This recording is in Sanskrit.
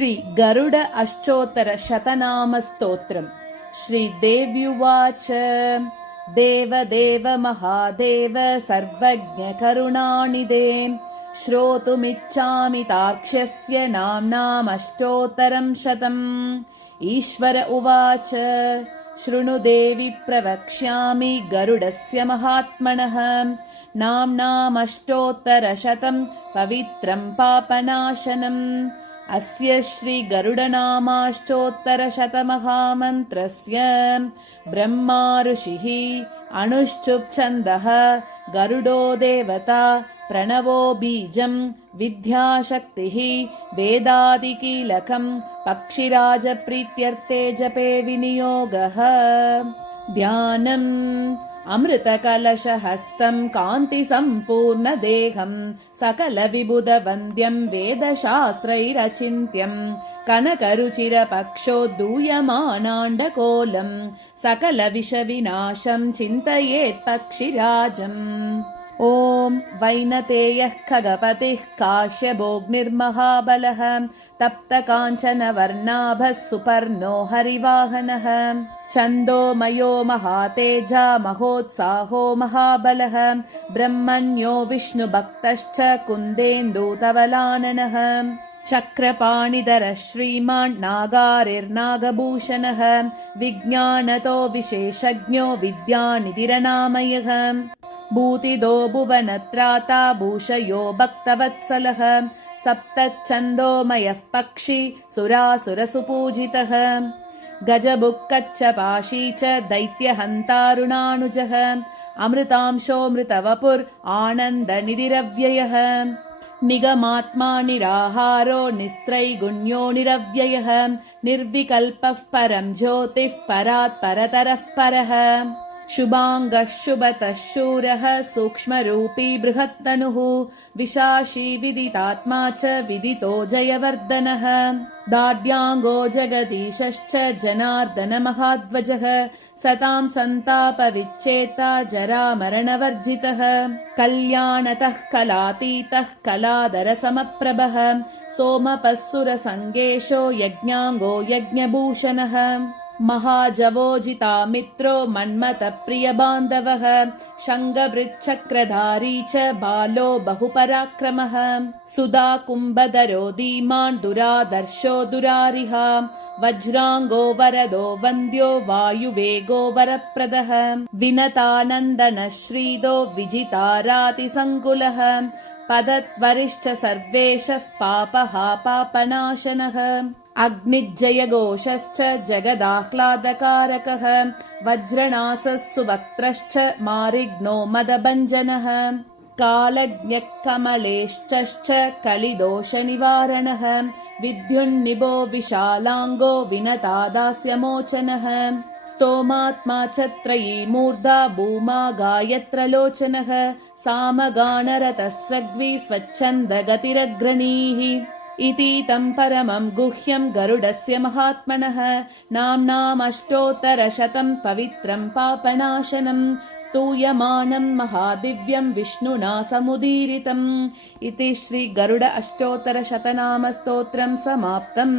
श्री गरुड अष्टोत्तर शतनामस्तोत्रम्। श्रीदेव्युवाच देवदेव महादेव सर्वज्ञ करुणानिधे श्रोतुमिच्छामि तार्क्ष्यस्य नाम्नामष्टोत्तरं शतम्। ईश्वर उवाच शृणु देवि प्रवक्ष्यामि गरुडस्य महात्मनः नाम्नामष्टोत्तरशतं पवित्रं पापनाशनम्। अस्य श्रीगरुडनामाष्टोत्तरशतमहामन्त्रस्य ब्रह्मा ऋषिः अणुश्चुप्छन्दः गरुडो देवता प्रणवो बीजं विद्याशक्तिः वेदादिकीलकं पक्षिराजप्रीत्यर्थे जपे विनियोगः। ध्यानम् अमृतकलशहस्तं कान्तिसम्पूर्णदेहं सकलविबुधवन्द्यं वेदशास्त्रैरचिन्त्यं कनकरुचिरपक्षोद्धूयमानाण्डकोलं सकलविषविनाशं चिन्तयेत् पक्षिराजम्। ॐ वैनतेयः खगपतिः काश्यपोऽग्निर्महाबलः तप्तकाञ्चनवर्णाभः सुपर्णो हरिवाहनः छन्दोमयो महातेजा महोत्साहो महाबलः ब्रह्मण्यो विष्णुभक्तश्च कुन्देन्दुतवलाननः चक्रपाणिधरः श्रीमान् नागारिर्नागभूषणः विज्ञानतो विशेषज्ञो विद्यानिधिरनामयः भूतिदो भुवनत्राता भूषयो भक्तवत्सलः सप्तच्छन्दोमयः पक्षी सुरासुरसुपूजितः गजबुक्कच्चपाशी च दैत्यहन्तारुणानुजः अमृतांशोऽमृतवपुर् आनन्दनिधिरव्ययः निगमात्मा निराहारो निस्त्रैगुण्यो निरव्ययः निर्विकल्पः परं ज्योतिः परात् परतरः परः शुभाङ्गः शुभतः शूरः सूक्ष्मरूपी बृहत्तनुः विशाशी विदितात्मा च विदितो जयवर्धनः दार्ढ्याङ्गो जगदीशश्च जनार्दनमहाध्वजः सतां सन्तापविच्छेता जरामरणवर्जितः कल्याणतः कलातीतः कलाधरसमप्रभः सोमपः सुरसङ्गेशो यज्ञाङ्गो यज्ञभूषणः महाजवोजितामित्रो मन्मथप्रियबान्धवः शङ्खभृच्छक्रधारी च बालो बहुपराक्रमः सुधा कुम्भधरो धीमान् दुरादर्शो दुरारिः वज्राङ्गो वरदो वन्द्यो वायुवेगो वरप्रदः विनतानन्दनः श्रीदो विजितारातिसङ्कुलः पदत्वरिश्च सर्वेशः पापः पापनाशनः अग्निजयघोषश्च जगदाह्लादकारकः वज्रनासः सुवक्त्रश्च मारिग्नो मदभञ्जनः कालज्ञः कमलेश्च कलिदोषनिवारणः विद्युन्निभो विशालाङ्गो विनता दास्यमोचनः स्तोमात्मा च त्रयी मूर्धा भूमा गायत्रलोचनः सामगानरतः सग्वी स्वच्छन्दगतिरग्रणीः इति तं परमं गुह्यं गरुडस्य महात्मनः नाम्नामष्टोत्तरशतं पवित्रं पापनाशनं स्तूयमानं महादिव्यं विष्णुना समुदीरितम्। इति श्री गरुड अष्टोत्तरशतनामस्तोत्रं समाप्तम्।